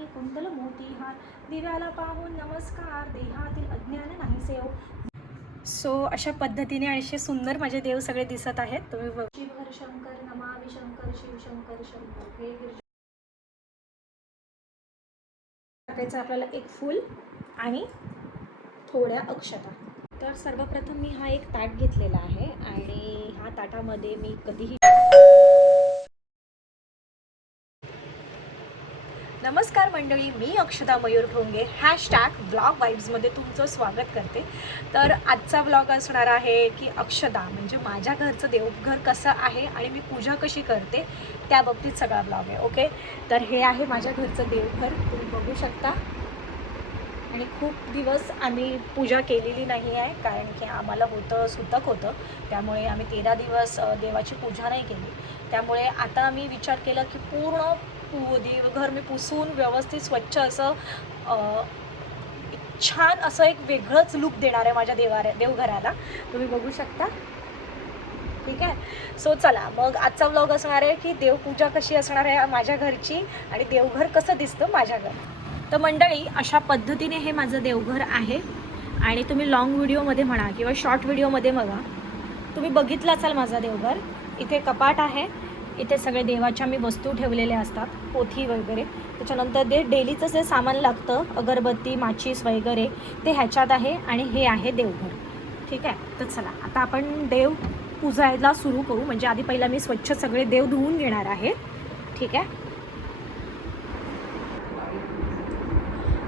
कानी कुंडल मोती हार दिव्याला पाहून नमस्कार देहातील अज्ञान नाही सेव सो अशा पद्धतीने असे सुंदर माझे देव सगळे दिसत आहेत. तुम्ही बघ. शिवहर शंकर नमामि शंकर शिवशंकर शंकर हे टाकायचं आपल्याला एक फूल आणि थोड्या अक्षता. तर सर्वप्रथम मी हा एक ताट घेतलेला आहे आणि ह्या ताटामध्ये मी कधीही नमस्कार मंडळी मी अक्षता मयूर ठोंगे हॅशटॅग ब्लॉग वाईब्समध्ये तुमचं स्वागत करते. तर आजचा ब्लॉग असणार आहे की अक्षता म्हणजे माझ्या घरचं देवघर कसं आहे आणि मी पूजा कशी करते त्या बाबतीत सगळा ब्लॉग आहे ओके तर हे आहे माझ्या घरचं देवघर तुम्ही बघू शकता. आणि खूप दिवस आम्ही पूजा केलेली नाही आहे कारण की आम्हाला होतं सुतक होतं. त्यामुळे आम्ही तेरा दिवस देवाची पूजा नाही केली. त्यामुळे आता आम्ही विचार केला की पूर्ण पू देवघर मी पुसून व्यवस्थित स्वच्छ असं छान असं एक वेगळंच लुक देणार आहे माझ्या देवाऱ्या देवघराला. तुम्ही बघू शकता. ठीक आहे? सो चला. मग आजचा व्लॉग असणार आहे की देवपूजा कशी असणार आहे माझ्या घरची आणि देवघर कसं दिसतं माझ्या घर. तर मंडळी अशा पद्धतीने हे माझं देवघर आहे. आणि तुम्ही लॉंग व्हिडिओमध्ये म्हणा किंवा शॉर्ट व्हिडिओमध्ये बघा. तुम्ही बघितलं असाल माझं देवघर. इथे कपाट आहे. इथे सगळे देवाच्या मी वस्तू ठेवलेल्या असतात पोथी वगैरे. त्याच्यानंतर ते डेलीचं जे सामान लागतं अगरबत्ती माचीस वगैरे ते ह्याच्यात आहे आणि हे आहे देवघर. ठीक आहे? तर चला आता आपण देव पूजायला सुरू करू. म्हणजे आधी पहिला मी स्वच्छ सगळे देव धुवून घेणार आहे. ठीक आहे?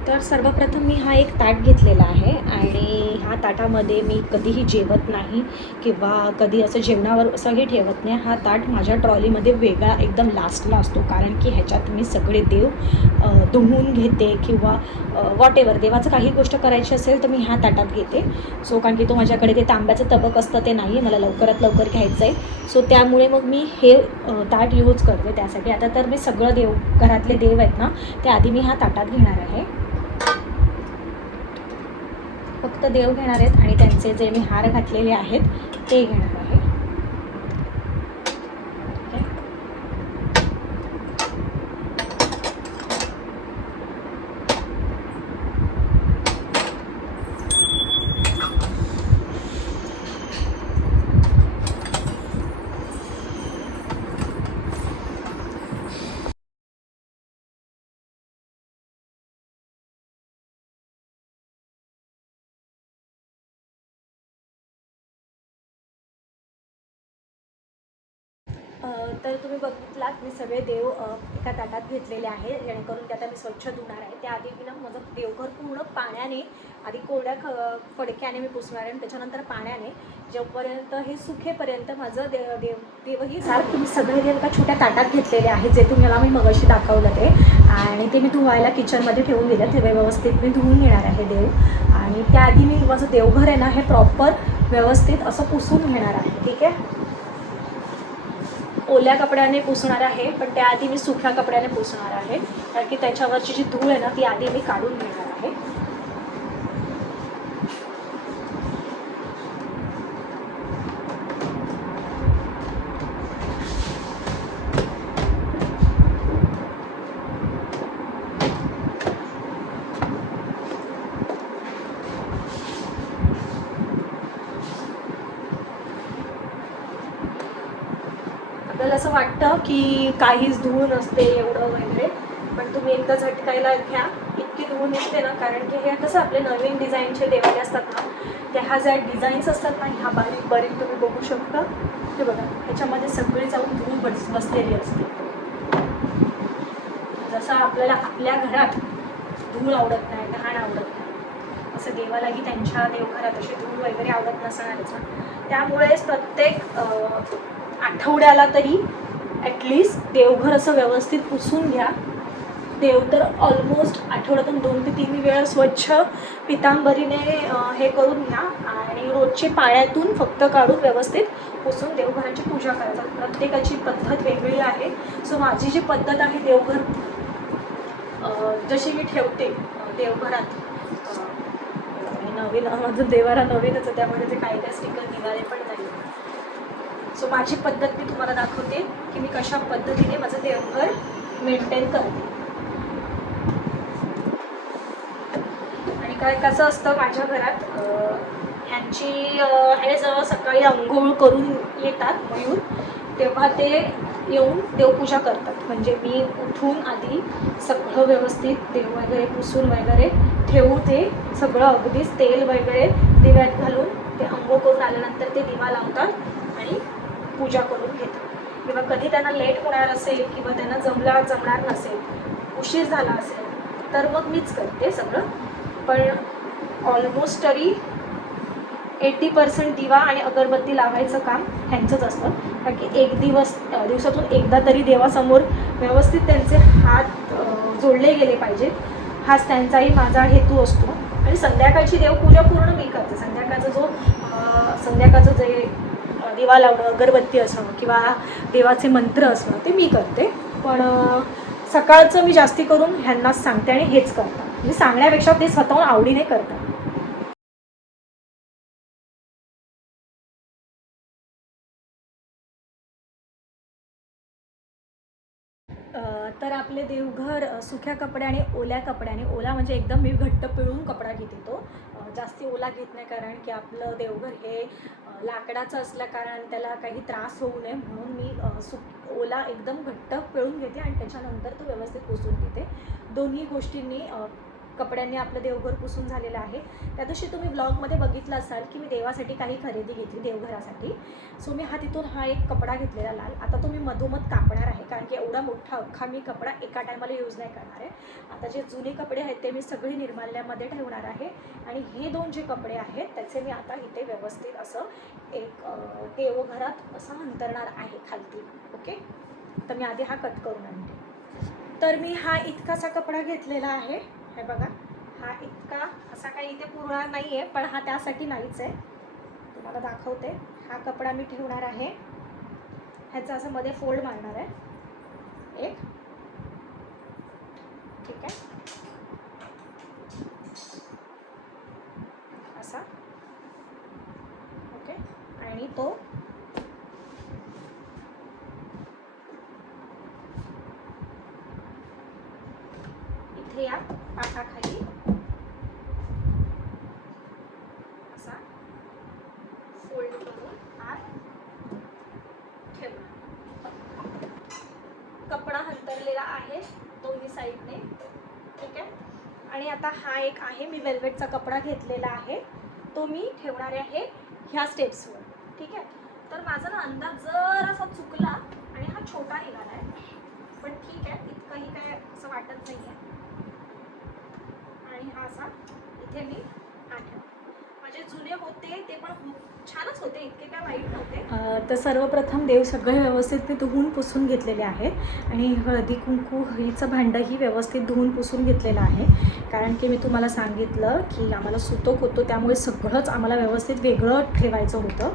तर सर्वप्रथम मी हा एक ताट घेतलेला आहे आणि ह्या ताटामध्ये मी कधीही जेवत नाही किंवा कधी असं जेवणावर असंही ठेवत नाही. हा ताट माझ्या ट्रॉलीमध्ये वेगळा एकदम लास्टला असतो. कारण की ह्याच्यात मी सगळे देव धुवून घेते किंवा वॉट एवर देवाचं काही गोष्ट करायची असेल तर मी ह्या ताटात घेते. सो कारण की तो माझ्याकडे ते तांब्याचं तबक असतं ते नाही आहे मला लवकरात लवकर घ्यायचं आहे सो त्यामुळे मग मी हे ताट यूज करते. त्यासाठी आता तर मी सगळं देव घरातले देव आहेत ना ते आधी मी ह्या ताटात घेणार आहे. फक्त देव घेणार आहेत आणि त्यांचे जे मी हार घातलेले आहेत ते घेणार आहे ओके. अ, तर तुम्ही बघितलात मी सगळे देव एका ताटात घेतलेले आहे. जेणेकरून ते आता मी स्वच्छ धुणार आहे. त्याआधी मी ना माझं देवघर पूर्ण पाण्याने आधी कोरड्या ख फडक्याने मी पुसणार आहे आणि त्याच्यानंतर पाण्याने जेवपर्यंत हे सुखेपर्यंत माझं देव देव देवही सार तुम्ही सगळे देव एका छोट्या ताटात घेतलेले आहे जे तुम्हाला मी मगाशी दाखवलं ते. आणि ते मी धुवायला किचनमध्ये ठेवून दिलं ते व्यवस्थित मी धुवून घेणार आहे देव. आणि त्याआधी मी माझं देवघर आहे ना हे प्रॉपर व्यवस्थित असं पुसून घेणार आहे ठीक आहे? ओल्या कपड्याने पुसणार आहे पण त्याआधी मी सुक्या कपड्याने पुसणार आहे. कारण की त्याच्यावरची जी धूळ आहे ना ती आधी मी काढून घेणार आहे. की काहीच धूळ नसते एवढं वगैरे. पण तुम्ही एकदा झटकायला घ्या. इतकी धूळ नसते ना कारण की हे कसं आपले नवीन डिझाईनचे देवाले असतात ना त्या ह्या ज्या डिझाईन्स असतात ना ह्या बारीक बारीक तुम्ही बघू शकता. हे बघा ह्याच्यामध्ये सगळी जाऊन धूळ बस बसलेली असते. जसं आपल्याला आपल्या घरात धूळ आवडत नाही घाण आवडत नाही. असं देवालाही त्यांच्या देवघरात अशी धूळ वगैरे आवडत नसणारच त्यामुळेच प्रत्येक आठवड्याला तरी ॲटलिस्ट देवघर असं व्यवस्थित पुसून घ्या. देव तर ऑलमोस्ट आठवड्यातून दोन ते तीन वेळा स्वच्छ पितांबरीने हे करून घ्या. आणि रोजचे पाण्यातून फक्त काढून व्यवस्थित पुसून देवघराची पूजा करायचा प्रत्येकाची पद्धत वेगळी आहे. सो माझी जी पद्धत आहे देवघर जशी मी ठेवते देवघरात नवीन माझं देवारा नवीनच आहे. त्यामुळे ते काही काही स्टिकर निघाले पण नाही सो माझी पद्धत मी तुम्हाला दाखवते की मी कशा पद्धतीने माझं देवघर मेंटेन करते. आणि काय कसं असतं माझ्या घरात ह्यांची हे जेव्हा सकाळी आंघोळ करून येतात मयूर तेव्हा ते येऊन देवपूजा करतात. म्हणजे मी उठून आधी सगळं व्यवस्थित देव वगैरे पुसून वगैरे ठेवू ते सगळं अगदीच तेल वगैरे दिव्यात घालून ते आंघोळ करून आल्यानंतर ते दिवा लावतात आणि पूजा करून घेतात किंवा कधी त्यांना लेट होणार असेल किंवा त्यांना जमला जमणार नसेल उशीर झाला असेल तर मग मीच करते सगळं. पण ऑलमोस्ट तरी एटी पर्सेंट दिवा आणि अगरबत्ती लावायचं काम ह्यांचंच असतं. कारण की एक दिवस दिवसातून एकदा तरी देवासमोर व्यवस्थित त्यांचे हात जोडले गेले पाहिजेत हाच त्यांचाही माझा हेतू असतो. आणि संध्याकाळची देवपूजा पूर्ण मी करते. संध्याकाळचा जो संध्याकाळचं जे दिवा लावणं अगरबत्ती असणं किंवा देवाचे मंत्र असणं ते मी करते. पण सकाळचं मी जास्ती करून ह्यांनाच सांगते आणि हेच करतात म्हणजे सांगण्यापेक्षा ते स्वतःहून आवडीने करतात. तर आपले देवघर सुख्या सुक्या ओल्या कपड्याने ओला म्हणजे एकदम मी घट्ट पिळून कपडा घेते तो जास्ती ओला घेत नाही कारण की आपलं देवघर हे लाकडाचं असल्याकारण त्याला काही त्रास होऊ नये म्हणून मी सु ओला एकदम घट्ट पिळून घेते आणि त्याच्यानंतर तो व्यवस्थित पुसून घेते. दोन्ही गोष्टींनी कपड्यांनी आपलं देवघर पुसून झालेलं आहे. त्या दिवशी तुम्ही ब्लॉगमध्ये बघितलं असाल की मी देवासाठी काही खरेदी घेतली देवघरासाठी. सो मी हा तिथून हा एक कपडा घेतलेला लाल. आता तो मी मधोमध कापणार आहे कारण की एवढा मोठा अख्खा मी कपडा एका टायमाला यूज नाही करणार आहे. आता जे जुने कपडे आहेत ते मी सगळे निर्माल्यामध्ये ठेवणार आहे. आणि हे दोन जे कपडे आहेत त्याचे मी आता इथे व्यवस्थित असं एक देवघरात असं अंतरणार आहे खालती. ओके तर मी आधी हा कट करून आणते. तर मी हा इतकासा कपडा घेतलेला आहे. हे बघा हा इतका असा काही इथे पुरळा नाही आहे पण हा त्यासाठी नाहीच आहे. तुम्हाला दाखवते. हा कपडा मी ठेवणार आहे. ह्याचा असं मध्ये फोल्ड मारणार आहे. एक. ठीक आहे असा ओके आणि तो इथे या पाठाखाली असा फोल्ड करून हा ठेवला कपडा हंतरलेला आहे दोन्ही साईडने ठीक आहे आणि आता हा एक आहे मी वेल्वेटचा कपडा घेतलेला आहे तो मी ठेवणार आहे ह्या स्टेप्सवर ठीक आहे? तर माझा ना अंदाज जरासा चुकला आणि हा छोटा निघाला आहे पण ठीक आहे इतकंही काय असं वाटत नाही आहे आणि हा असा इथे मी जुने होते ते पण छानच होते इतके काय वाईट नव्हते. तर सर्वप्रथम देव सगळे व्यवस्थित मी धुवून पुसून घेतलेले आहेत आणि हळदी कुंकू हिचं भांडंही व्यवस्थित धुवून पुसून घेतलेलं आहे. कारण की मी तुम्हाला सांगितलं की आम्हाला सुतोक होतो त्यामुळे सगळंच आम्हाला व्यवस्थित वेगळं ठेवायचं होतं.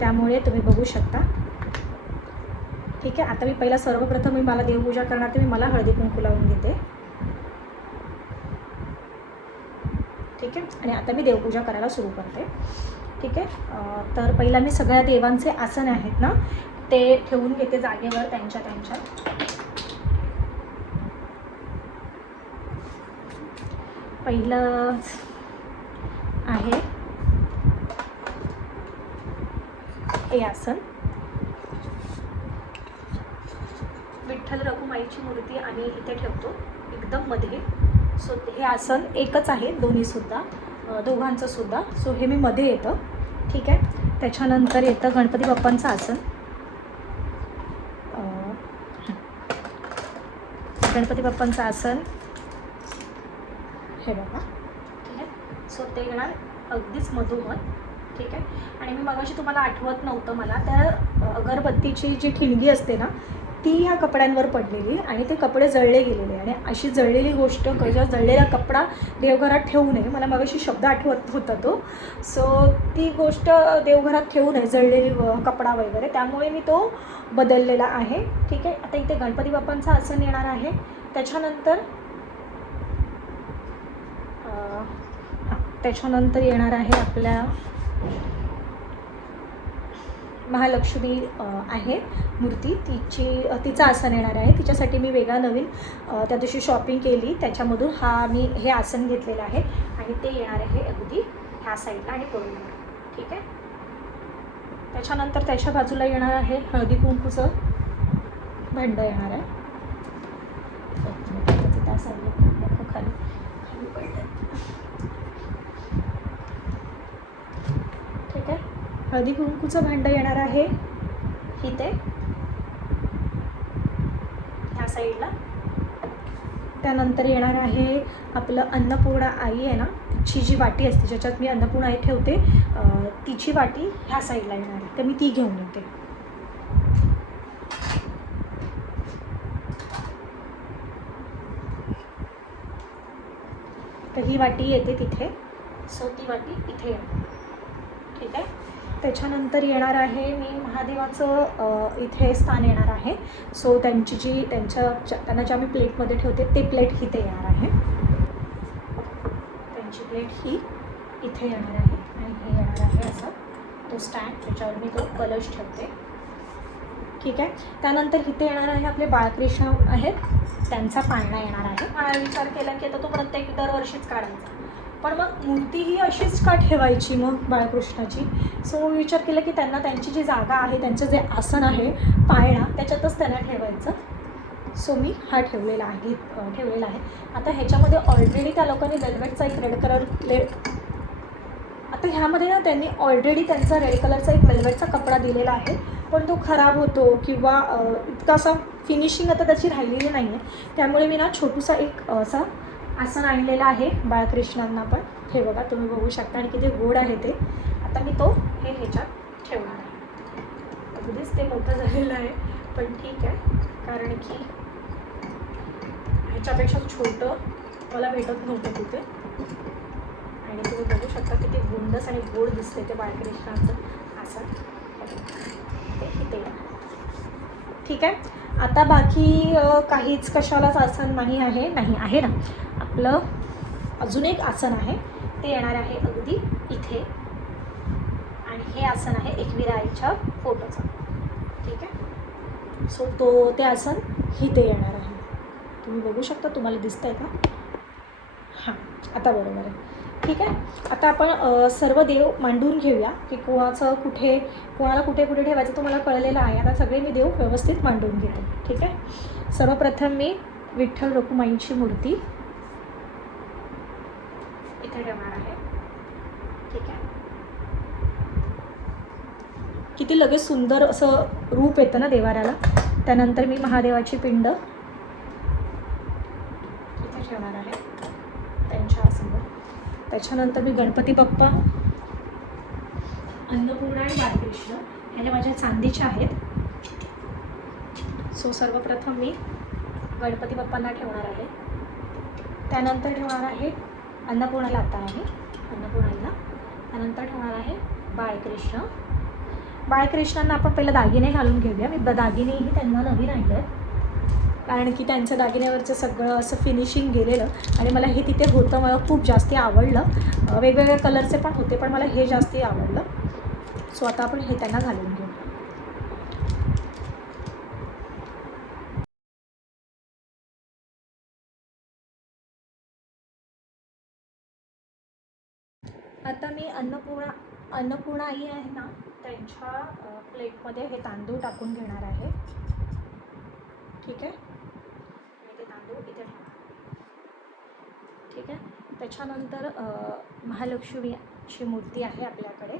त्यामुळे तुम्ही बघू शकता. ठीक आहे आता मी पहिला सर्वप्रथम मी मला देवपूजा करणार ते मी मला हळदी कुंकू लावून घेते. ठीक आहे? आणि आता मी देवपूजा करायला सुरू करते. ठीक आहे? तर पहिला मी सगळ्या देवांचे आसन आहेत ना ते ठेवून घेते जागेवर त्यांच्या त्यांच्या. पहिलं आहे हे आसन. विठ्ठल रघुमाईची मूर्ती आम्ही इथे ठेवतो. एकदम मध्ये सो हे आसन एकच आहे दोन्हीसुद्धा दोघांचंसुद्धा दोघांचं सुद्धा. सो हे मी मध्ये येतं. ठीक आहे? त्याच्यानंतर येतं गणपती बाप्पांचं आसन. गणपती बाप्पांचं आसन. हे बघा. ठीक आहे? सो ते येणार अगदीच मधोमध. ठीक आहे? आणि मी मगाशी तुम्हाला आठवत नव्हतं मला. त्या अगरबत्तीची जी ठिणगी असते ना ती ह्या कपड्यांवर पडलेली आणि ते कपडे जळले गेलेले आणि अशी जळलेली गोष्ट कशा जळलेला कपडा देवघरात ठेवू नये मला मगाशी शब्द आठवत होता तो. सो ती गोष्ट देवघरात ठेवू नये जळलेली कपडा वगैरे. त्यामुळे मी तो बदललेला आहे. ठीक आहे? आता इथे गणपती बाप्पांचा आसन येणार आहे. त्याच्यानंतर त्याच्यानंतर येणार आहे आपल्या महालक्ष्मी आहे मूर्ती. तिची तिचं आसन येणार आहे. तिच्यासाठी मी वेगळा नवीन त्या दिवशी शॉपिंग केली. त्याच्यामधून हा मी हे आसन घेतलेलं आहे आणि ते येणार आहे अगदी ह्या साईडला आणि पळून ठीक आहे? त्याच्यानंतर त्याच्या बाजूला येणार आहे हळदी कुंकूचं भांडं येणार आहे. त्या साईडला हळदी कुंकूचं भांडं येणार आहे. इथे. ह्या साईडला. त्यानंतर येणार आहे आपलं अन्नपूर्णा आई आहे ना तिची जी वाटी असते ज्याच्यात मी अन्नपूर्णा आई ठेवते तिची वाटी ह्या साईडला येणार आहे. तर मी ती घेऊन येते. तर ही वाटी येते तिथे. सो ती वाटी इथे येणार. ठीक आहे? त्याच्यानंतर येणार आहे मी महादेवाचं इथे स्थान येणार आहे. सो त्यांची जी त्यांच्या त्यांना ज्या मी प्लेटमध्ये ठेवते ते प्लेट इथे येणार आहे. त्यांची प्लेट ही इथे येणार आहे आणि हे येणार आहे असं. तो स्टँड त्याच्यावर मी तो कलश ठेवते. ठीक आहे? त्यानंतर इथे येणार आहे आपले बाळकृष्ण आहेत. त्यांचा पाळणा येणार आहे. मला विचार केला की आता तो प्रत्येक दरवर्षीच काढायचा. पण मग मूर्ती ही अशीच का ठेवायची मग बाळकृष्णाची? सो मी विचार केला की त्यांना त्यांची जी जागा आहे त्यांचं जे आसन आहे पाळणा त्याच्यातच त्यांना ठेवायचं. सो मी हा ठेवलेला आहे ठेवलेला आहे. आता ह्याच्यामध्ये ऑलरेडी त्या लोकांनी वेल्वेटचा एक रेड कलर ले आता ह्यामध्ये ना त्यांनी ऑलरेडी त्यांचा रेड कलरचा एक वेल्वेटचा कपडा दिलेला आहे. पण तो खराब होतो किंवा इतका असा फिनिशिंग आता त्याची राहिलेली नाही आहे त्यामुळे मी ना छोटूसा एक असा आसन आणलेलं आहे बाळकृष्णांना पण. हे बघा तुम्ही बघू शकता आणि किती गोड आहे ते. आता मी तो हे ह्याच्यात ठेवणार आहे. अगदीच ते मोठं झालेलं आहे पण ठीक आहे कारण की ह्याच्यापेक्षा छोटं मला भेटत नव्हतं तिथे. आणि तुम्ही बघू शकता किती गुंडस आणि गोड दिसते ते बाळकृष्णाचं आसन. ते इथे. आहे. ठीक आहे? आता बाकी काहीच कशालाच आसन नाही आहे नाही आहे ना? आपलं अजून एक आसन आहे. ते येणार आहे अगदी इथे. आणि हे आसन आहे एकविरा आईच्या फोटोचं. ठीक आहे? सो तो ते आसन इथे येणार आहे. तुम्ही बघू शकता तुम्हाला दिसतंय का? हां आता बरोबर आहे. ठीक आहे? आता आपण सर्व देव मांडून घेऊया की कोणाचं कुठे कोणाला कुठे कुठे ठेवायचं तुम्हाला कळलेलं आहे. आता सगळे मी देव व्यवस्थित मांडून घेते. ठीक आहे? सर्वप्रथम मी विठ्ठल रखुमाईची मूर्ती इथे ठेवणार आहे. ठीक आहे? किती लगेच सुंदर असं रूप येतं ना देवाऱ्याला. त्यानंतर मी महादेवाची पिंड इथे ठेवणार आहे. त्याच्यानंतर मी गणपती बाप्पा अन्नपूर्णा आणि बाळकृष्ण ह्या माझ्या चांदीच्या आहेत. सो सर्वप्रथम मी गणपती बाप्पांना ठेवणार आहे. त्यानंतर ठेवणार आहे अन्नपूर्णाला आता आहे. अन्नपूर्णाला त्यानंतर ठेवणार आहे बाळकृष्ण. बाळकृष्णांना आपण पहिलं दागिने घालून घेऊया. मी दागिनेही त्यांना नवीन आणले आहेत कारण की त्यांच्या दागिन्यावरचं सगळं असं फिनिशिंग गेलेलं. आणि मला हे तिथे होतं मला खूप जास्त आवडलं. वेगवेगळ्या कलरचे पण होते पण मला हे जास्त आवडलं. सो आता आपण हे त्यांना घालून घेऊ. आता मी अन्नपूर्णा अन्नपूर्णा आई आहे ना त्यांच्या प्लेटमध्ये हे तांदूळ टाकून घेणार आहे. ठीक आहे? तांदूळ इथे ठीक आहे? त्याच्यानंतर महालक्ष्मीची मूर्ती आहे आपल्याकडे.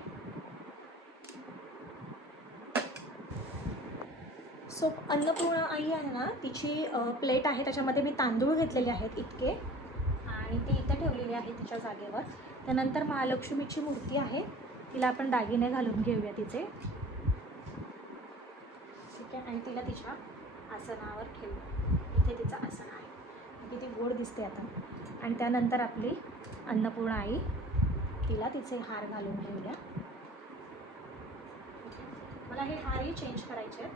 सो अन्नपूर्णा आई आहे ना तिची प्लेट आहे त्याच्यामध्ये मी तांदूळ घेतलेले आहेत इतके. आणि ती इथं ठेवलेली आहे तिच्या जागेवर. त्यानंतर महालक्ष्मीची मूर्ती आहे. तिला आपण दागिने घालून घेऊया तिचे. ठीक आहे? आणि तिला तिच्या आसनावर ठेवूया. इथे तिचं आसन आहे. किती गोड दिसते आता. आणि त्यानंतर आपली अन्नपूर्णा आई तिला तिचे हार घालून घेऊया. मला हे हारही चेंज करायचे आहेत.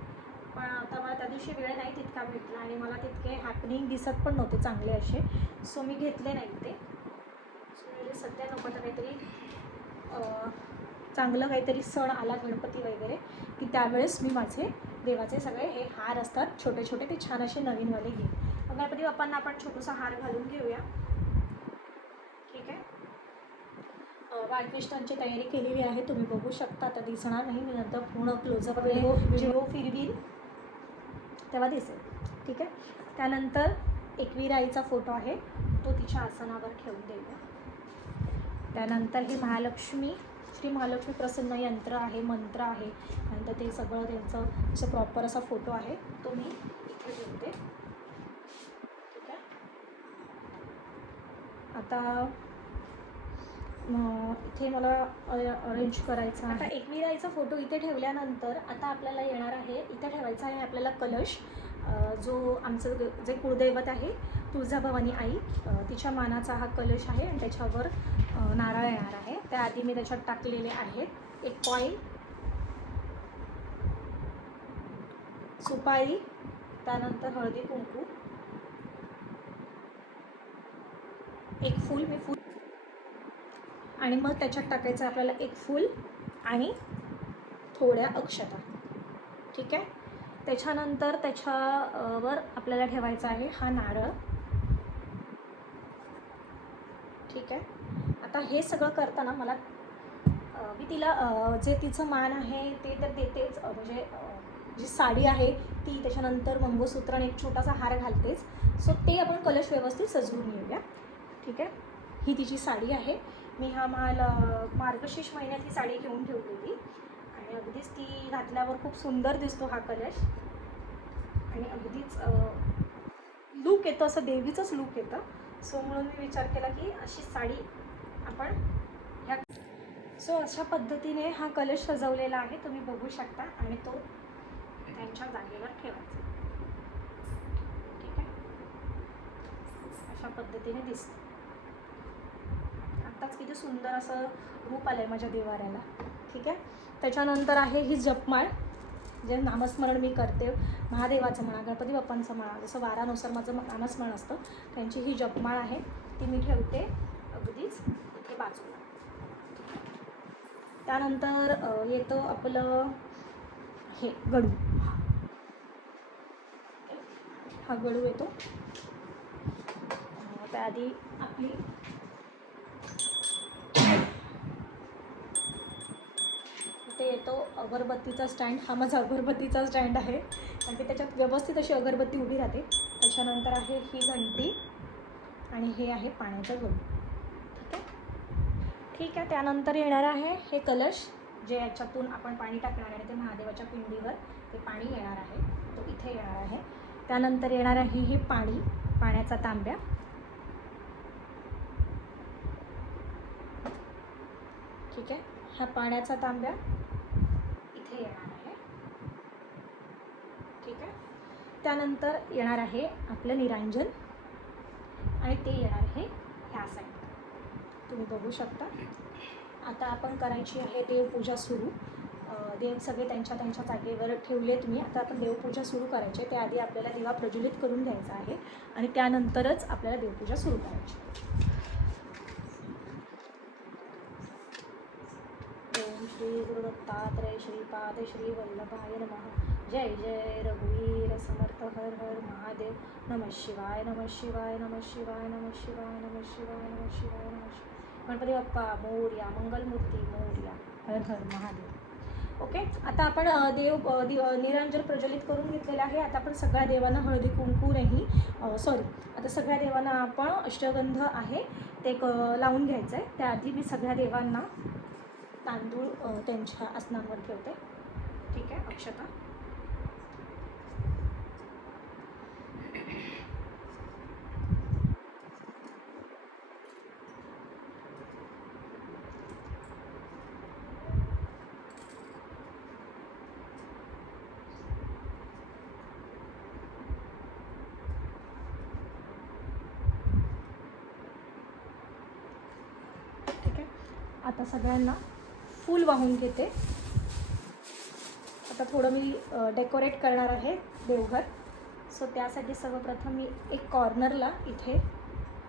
पण आता मला त्या दिवशी वेळ नाही तितका भेटला आणि मला तितके हॅपनिंग दिसत पण नव्हते चांगले असे. सो मी घेतले नाही ते. सो म्हणजे सध्या नको तर काहीतरी चांगलं काहीतरी सण आला गणपती वगैरे की त्यावेळेस मी माझे देवाचे सगळे हे हार असतात छोटे छोटे ते छान असे नवीनवाले घेईन. गणपती बाप्पांना आपण छोटंसं हार घालून घेऊया. ठीक आहे? बाळकृष्णांची तयारी केलेली आहे. तुम्ही बघू शकता आता दिसणार नाही. मी नंतर पूर्ण क्लोजअप व्हिडिओ फिरवीन तेव्हा दिसेल. ठीक आहे? त्यानंतर एकवीर आईचा फोटो आहे. तो तिच्या आसनावर ठेवून देऊया. त्यानंतर हे महालक्ष्मी श्री महालक्ष्मी प्रसन्न यंत्र आहे मंत्र आहे. नंतर ते सगळं त्यांचं असं प्रॉपर असा फोटो आहे. तो मी इथे ठेवते ठीक आहे आता इथे मला अरेंज करायचा आता एकवीर आईचा फोटो इथे ठेवल्यानंतर आता आपल्याला येणार आहे इथे ठेवायचा आहे आपल्याला कलश. जो आमचं जे कुळदैवत आहे तुळजाभवानी आई तिच्या मानाचा हा कलश आहे आणि त्याच्यावर नारळ येणार आहे. त्याआधी मी त्याच्यात टाकलेले आहेत एक कॉईन सुपारी त्यानंतर हळदी कुंकू. एक फूल मी फूल आणि मग त्याच्यात टाकायचं आपल्याला एक फूल आणि थोड्या अक्षता. ठीक आहे? त्याच्यानंतर त्याच्यावर आपल्याला ठेवायचा आहे हा नारळ. ठीक आहे? आता हे सगळं करताना मला मी तिला जे तिचं मान आहे ते तर देतेच. म्हणजे जी साडी आहे ती त्याच्यानंतर मंगळसूत्र आणि एक छोटासा हार घालतेच. सो ते आपण कलश व्यवस्थित सजवून घेऊया. ठीक आहे? ही तिची साडी आहे. मी हा माल मार्गशीर्ष महिन्यात ही साडी घेऊन ठेवलेली. आणि अगदीच ती घातल्यावर खूप सुंदर दिसतो हा कलश. आणि अगदीच लूक येतं असं देवीचंच लूक येतं. सो म्हणून मी विचार केला की अशी साडी आपण ह्या सो अशा पद्धतीने हा कलश सजवलेला आहे. तुम्ही बघू शकता आणि तो त्यांच्या जागेवर ठेवायचा. ठीक आहे? अशा पद्धतीने दिसतो. आत्ताच किती सुंदर असं रूप आलं आहे माझ्या देवाऱ्याला. ठीक आहे? त्याच्यानंतर आहे ही जपमाळ जे नामस्मरण मी करते. महादेवाचं म्हणा गणपती बाप्पांचं म्हणा जसं वारानुसार माझं नामस्मरण असतं त्यांची ही जपमाळ आहे. ती मी ठेवते अगदीच इथे बाजूला. त्यानंतर येतं आपलं हे गडू. हा गडू येतो. त्याआधी आपली तो अगरबत्तीचा स्टँड हा माझा अगरबत्तीचा स्टँड आहे. कारण की त्याच्यात व्यवस्थित अशी अगरबत्ती उभी राहते. त्याच्यानंतर आहे ही घंटी आणि हे आहे पाण्याचं गडू ठीक आहे? ठीक आहे त्यानंतर येणार आहे हे कलश जे याच्यातून आपण पाणी टाकणार आहे ते महादेवाच्या पिंडीवर. ते पाणी येणार आहे. तो इथे येणार आहे. त्यानंतर येणार आहे हे पाणी पाण्याचा तांब्या. ठीक आहे? हा पाण्याचा तांब्या इथे येणार आहे ठीक आहे त्यानंतर येणार आहे आपलं निरांजन आणि ते येणार आहे ह्या साईड तुम्ही बघू शकता. आता आपण करायची आहे देवपूजा सुरू. देव सगळे त्यांच्या त्यांच्या जागेवर ठेवलेत मी आता आपण देवपूजा सुरू करायची आहे. त्याआधी आपल्याला दिवा प्रज्वलित करून घ्यायचा आहे. आणि त्यानंतरच आपल्याला देवपूजा सुरू करायची ओम श्री गुरुदत्तात्रय श्रीपाद श्री वल्लभाय नमः. जय जय रघुवीर समर्थ हर हर महादेव। नमः शिवाय नमः शिवाय नमः शिवाय नमः शिवाय नमः शिवाय नमः शिवाय नमः शिवाय। गणपती बाप्पा मोर्या मंगलमूर्ती मोर्या हर हर महादेव। ओके आता आपण देव निरांजन दि प्रज्वलित करून घेतलेलं आहे. आता आपण सगळ्या देवांना हळदी कुंकूनही सॉरी आता सगळ्या देवांना आपण अष्टगंध आहे ते क लावून घ्यायचं आहे त्याआधी मी सगळ्या देवांना तांदूळ त्यांच्या आसनांवर ठेवते. ठीक आहे अक्षता ठीक आहे आता सगळ्यांना फूल वाहून घेते. आता थोडं मी डेकोरेट करणार आहे देवघर. सो त्यासाठी सर्वप्रथम मी एक कॉर्नरला इथे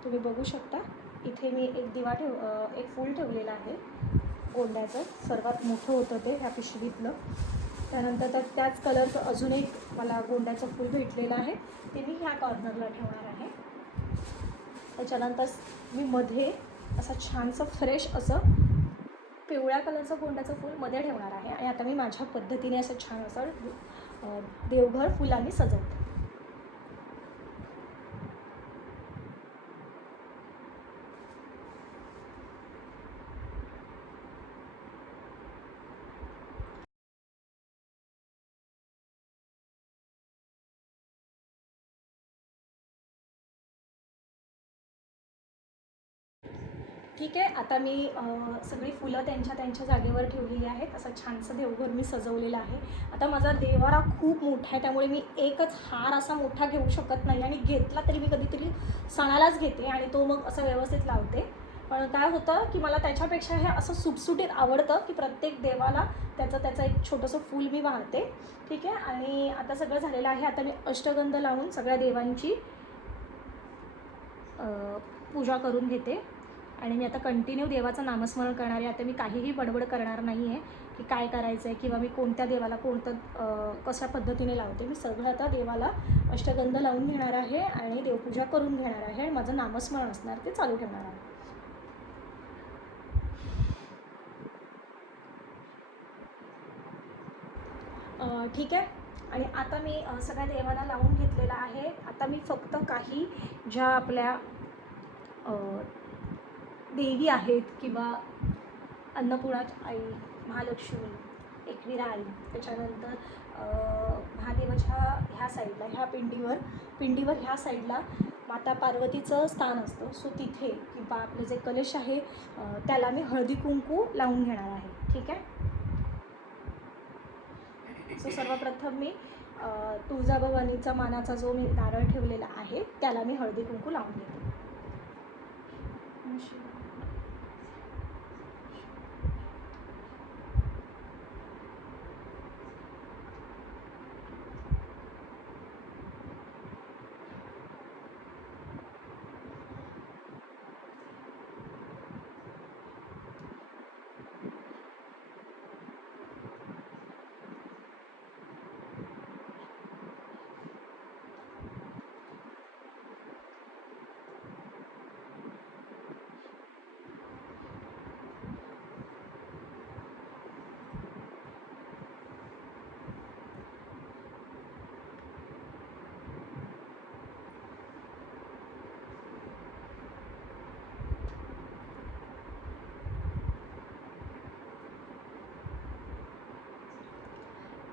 तुम्ही बघू शकता इथे मी एक दिवा ठेव एक फूल ठेवलेला आहे. गोंड्याचं सर्वात मोठं होतं ते ह्या पिशवीतलं. त्यानंतर त्या त्याच कलरचं अजून एक मला गोंड्याचं फूल भेटलेलं आहे ते मी ह्या कॉर्नरला ठेवणार आहे. त्याच्यानंतर मी मध्ये असं छानसं फ्रेश असं पिवळ्या कलरचं गोंड्याचं फूल मध्ये ठेवणार आहे. आणि आता मी माझ्या पद्धतीने असं छान असं देवघर फुलांनी सजवते. ठीक आहे आता मी सगळी फुलं त्यांच्या त्यांच्या जागेवर ठेवलेली आहेत. असं छानसं देवघर मी सजवलेलं आहे. आता माझा देवारा खूप मोठा आहे त्यामुळे मी एकच हार असा मोठा घेऊ शकत नाही आणि घेतला तरी मी कधीतरी सणालाच घेते आणि तो मग असं व्यवस्थित लावते. पण काय होतं की मला त्याच्यापेक्षा हे असं सुटसुटीत आवडतं की प्रत्येक देवाला त्याचं त्याचं एक छोटंसं फूल मी वाहते. ठीक आहे आणि आता सगळं झालेलं आहे. आता मी अष्टगंध लावून सगळ्या देवांची पूजा करून घेते. आणि मी आता कंटिन्यू देवाचं नामस्मरण करणार आहे आता मी काहीही बडबड करणार नाही आहे की काय करायचं आहे किंवा मी कोणत्या देवाला कोणतं कशा पद्धतीने लावते. मी सगळं आता देवाला अष्टगंध लावून घेणार आहे आणि देवपूजा करून घेणार आहे आणि माझं नामस्मरण असणार ते चालू ठेवणार आहे. ठीक आहे. आणि आता मी सगळ्या देवाला लावून घेतलेला आहे. आता मी फक्त काही ज्या आपल्या देवी आहेत किंवा अन्नपूर्णाची आई महालक्ष्मी एकविरा आई त्याच्यानंतर महादेवाच्या ह्या साईडला ह्या पिंडीवर पिंडीवर ह्या साईडला माता पार्वतीचं स्थान असतं. सो तिथे किंवा आपलं जे कलश आहे त्याला मी हळदी कुंकू लावून घेणार आहे. ठीक आहे? सो सर्वप्रथम मी तुळजाभवानीचा मानाचा जो मी नारळ ठेवलेला आहे त्याला मी हळदी कुंकू लावून घेते.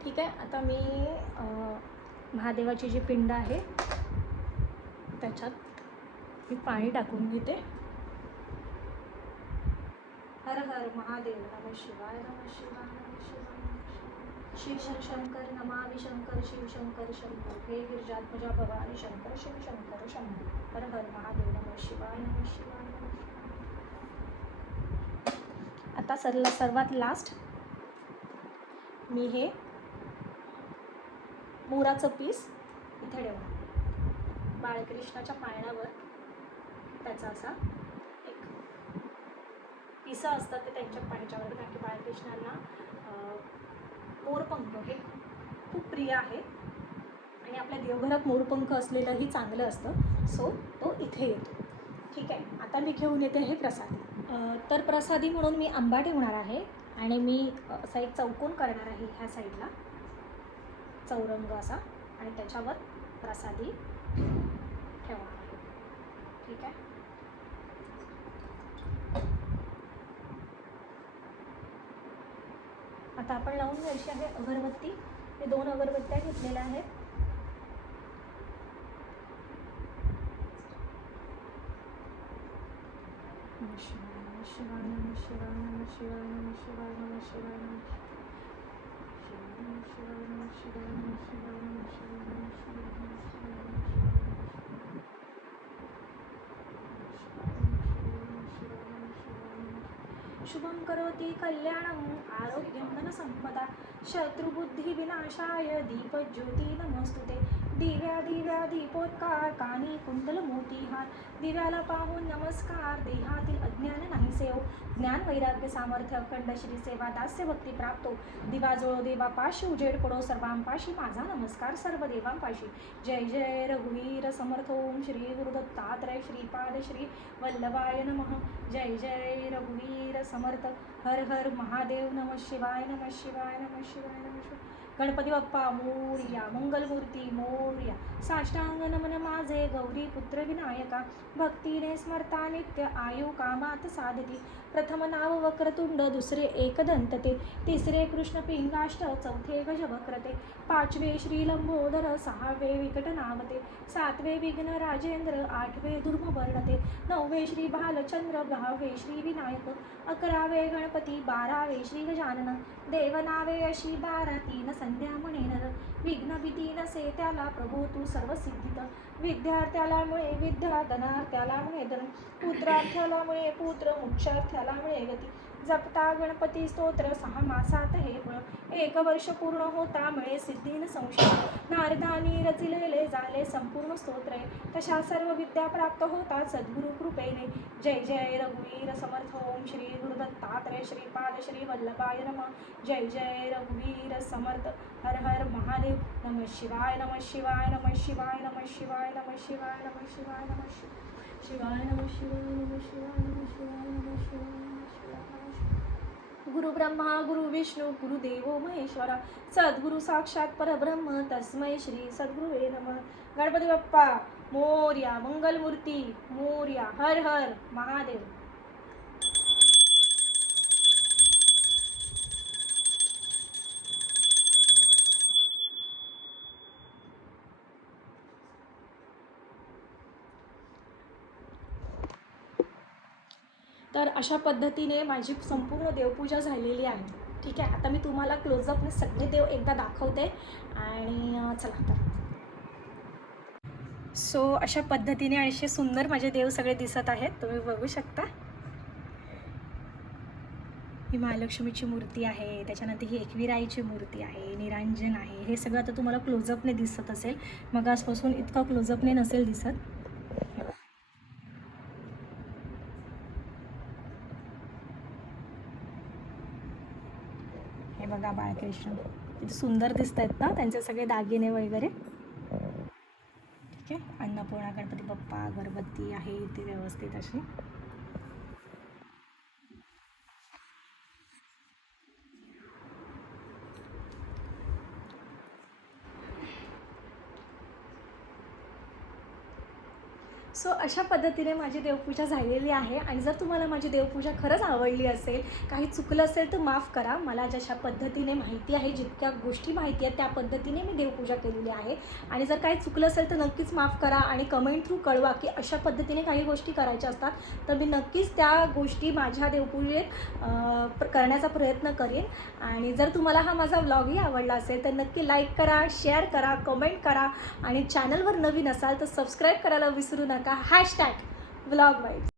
ठीक आहे. आता मी महादेवाची जी पिंड आहे त्याच्यात मी पाणी टाकून घेते. हर हर महादेव नम शिवाय नम शिवाय नम शिवाय. शिव शंकर नमामि शंकर शिव शंकर शंकर हे गिरिजात्मजा भवानी शंकर शिव शंकर शंकर हर हर महादेव नम शिवाय नम शिवाय नमः आता सर्ला सर्वात लास्ट मी हे मोराचं पीस इथे ठेवणार बाळकृष्णाच्या पाळण्यावर त्याचा असा एक पिसं असतात ते त्यांच्या पाण्याच्यावर. कारण की बाळकृष्णांना मोरपंख हे खूप प्रिय आहे. आणि आपल्या देवघरात मोरपंख असलेलंही चांगलं असतं. सो तो इथे येतो. ठीक आहे. आता मी घेऊन येते हे प्रसादी. तर प्रसादी म्हणून मी आंबा ठेवणार आहे. आणि मी असा एक चौकोन करणार आहे ह्या साईडला. चौरंग असा आणि त्याच्यावर प्रसादी ठेवणार आहे ठीक आहे? आता आपण लावून घ्यायची आहे अगरबत्ती. हे दोन अगरबत्त्या घेतलेल्या आहेत. नमः शिवाय नमः शिवाय नमः शिवाय नमः शिवाय नमः शिवाय नमः शिवाय नमः शिवाय शुभं करोति कल्याणम् आरोग्यं धनसम्पदा शत्रुबुद्धिविनाशाय दीपज्योती नमोऽस्तु ते दिव्या दिव्या दीपोत्कार कानी कुंडल मोती हार दिव्याला पाहून नमस्कार देहातील ज्ञान वैराग्य सामर्थ्य अखंड श्री सेवा दास्य भक्ती प्राप्तो हो. दिवा जोळो देवा पाशी उजेड पडो सर्वांपाशी माझा नमस्कार सर्व देवांपाशी. जय जय रघुवीर समर्थ ओम श्री गुरुदत्तात्रय श्रीपाद श्री वल्लभाय नमः. जय जय रघुवीर समर्थ. हर हर महादेव नमः शिवाय नमः शिवाय नमः शिवाय नमः शिवाय. गणपती बाप्पा मोर्या मंगलमूर्ती मोर्या. साष्टांग नमन माझे गौरी पुत्र विनायका. भक्तीने स्मरता नित्य आयु कामात साधती. प्रथम नाव वक्रतुंड दुसरे एकदंत ते तिसरे कृष्ण पिंगाष्ट चौथे गज वक्रते पाचवे श्रीलंबोदर सहावे विकट नामते सातवे विघ्न राजेंद्र आठवे दुर्मवर्णते. नववे श्री भालचंद्र दहावे श्री विनायक अकरावे गणपती बारावे श्री गजानन. देवनावे अशी बारा तीन संध्या म्हणे नर नसे त्याला प्रभू तू सर्व सिद्धित विद्यार्थ्याला मुळे विद्या धनार्थ्याला मुळे धन पुत्रार्थ्याला मुळे पुत्र मोक्षार्थ्याला मुळे गती. जपता गणपती स्तोत्र सहा मासात हे एक वर्ष पूर्ण होता मिळे सिद्धीन संशय नारदानी रचिलेले झाले संपूर्ण स्तोत्र तशा सर्व विद्या प्राप्त होता सद्गुरु कृपेने जय जय रघुवीर समर्थ ओम श्री गुरुदत्तात्रय श्रीपाद श्री वल्लभाय नम जय जय रघुवीर समर्थ हर हर महादेव शिवाय नम शिवाय नम शिवाय नम शिवाय नम शिवाय नम शिवाय नम शिवाय नम शिवाय नम शिवाय नम शिवाय नम शिवाय नम शिवाय नम शिवाय गुरु ब्रह्मा गुरु विष्णू गुरुदेवो महेश्वरा सद्गुरु साक्षात परब्रह्म तस्मय श्री सद्गुरुवे नम. गणपती बाप्पा मोर्या मंगलमूर्ती मोर्या हर हर महादेव तर अशा पद्धतीने माझी संपूर्ण देवपूजा झालेली आहे. ठीक आहे? आता मी तुम्हाला क्लोजअपने सगळे देव एकदा दाखवते आणि चला तर सो अशा पद्धतीने आणि असे सुंदर माझे देव सगळे दिसत आहेत. तुम्ही बघू शकता. ही महालक्ष्मीची मूर्ती आहे. त्याच्यानंतर ही एकविराईची मूर्ती आहे. निरांजन आहे. हे सगळं आता तुम्हाला क्लोजअपने दिसत असेल. मग आजपासून इतकं क्लोजअपने नसेल दिसत हे बघा किती सुंदर दिसत आहेत ना त्यांचे सगळे दागिने वगैरे. ठीक आहे. अन्नपूर्णा गणपती बाप्पा अगरबत्ती आहे ती व्यवस्थित अशी सो अशा पद्धतीने माझी देवपूजा झालेली आहे. आणि जर तुम्हाला माझी देवपूजा खरंच आवडली असेल काही चुकलं असेल तर माफ करा. मला जशा पद्धतीने माहिती आहे जितक्या गोष्टी माहिती आहेत त्या पद्धतीने मी देवपूजा केलेली आहे. आणि जर काही चुकलं असेल तर नक्कीच माफ करा आणि कमेंट थ्रू कळवा की अशा पद्धतीने काही गोष्टी करायच्या असतात. तर मी नक्कीच त्या गोष्टी माझ्या देवपूजेत प्र- करण्याचा प्रयत्न करेन. आणि जर तुम्हाला हा माझा व्लॉगही आवडला असेल तर नक्की लाईक करा शेअर करा कमेंट करा. आणि चॅनलवर नवीन असाल तर सबस्क्राईब करायला विसरू नका. हा hashtag vlog vibes.